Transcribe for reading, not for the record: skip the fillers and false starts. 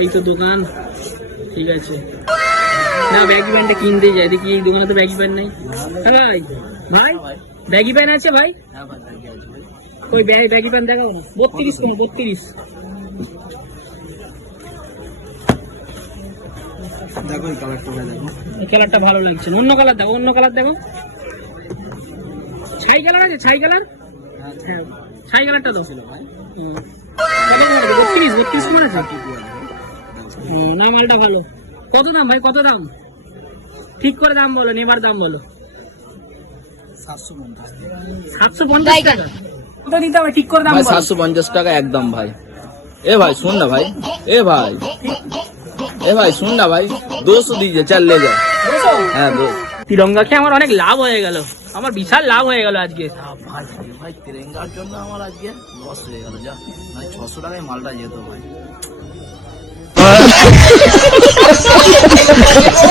এই তো দোকান, ঠিক আছে। না ব্যাগি প্যান্টটা কিনতে যাই, দেখি এই দোকানে তো ব্যাগি প্যান্ট নেই। ভাই ভাই ব্যাগি প্যান্ট আছে ভাই? ওই ব্যাগি প্যান্ট দেখাও না। 32 কম, 32 দেখো এই কালারটা দেখো, এই কালারটা ভালো লাগছে। অন্য কালার দেখো, অন্য কালার দেখো। ছাই কালার আছে, ছাই কালার? হ্যাঁ ছাই কালারটা দাও। কত দাম? 32 কম আছে। না মালটা ভালো। কত দাম ভাই, কত দাম? ঠিক করে দাম বলো, নেবার দাম বলো। 750 টাকা? কত দিতে হবে ঠিক করে দাম বলো। 750 টাকা একদম ভাই। এ ভাই শুন না ভাই, এ ভাই শুন না ভাই, 200 দিয়েছে, চল লে যা। হ্যাঁ তিরঙ্গা খেয়ে আমার অনেক লাভ হয়ে গেল, আমার বিশাল লাভ হয়ে গেল আজকে। ভাই ভাই তিরঙ্গার জন্য আমার আজকে লস হয়ে গেল, যা ভাই 600 টাকায় মালটা যেত ভাই।